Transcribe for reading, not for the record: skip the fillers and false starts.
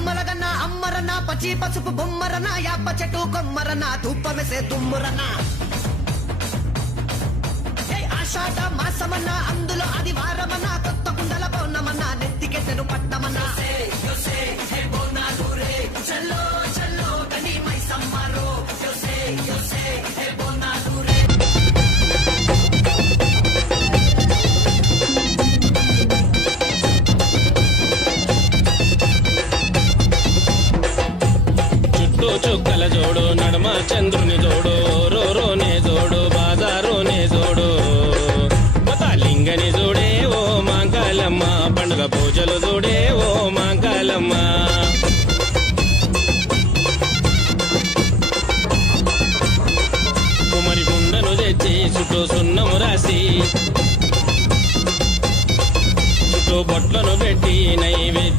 అమ్మలగన్న అమ్మరన్న పచ్చి పసుపు బొమ్మరన్న యాప చెట్టు కొమ్మరన్న ధూపమెసే తుమ్మురన్న ఆషాఢ మాసమన్న అందులో ఆదివారమన్న కొత్త కుండల పౌర్ణమన్న నెత్తికెసెను పట్టమన్న చల్లో చల్లో కని మైసమ్మరో యోసే యోసే హే బోనాలూరే చుక్కల జోడు నడమ చంద్రుని జోడు రోనే జోడు బాజారోనే జోడు లింగని జోడే ఓ మాంకాలమ్మ పండుగ పూజలు జోడే ఓ మాంకాలమ్మ కుమరి గుండను తెచ్చి చుట్టూ సున్నము రాసి చుట్టూ బొట్లను పెట్టి నైవేద్యం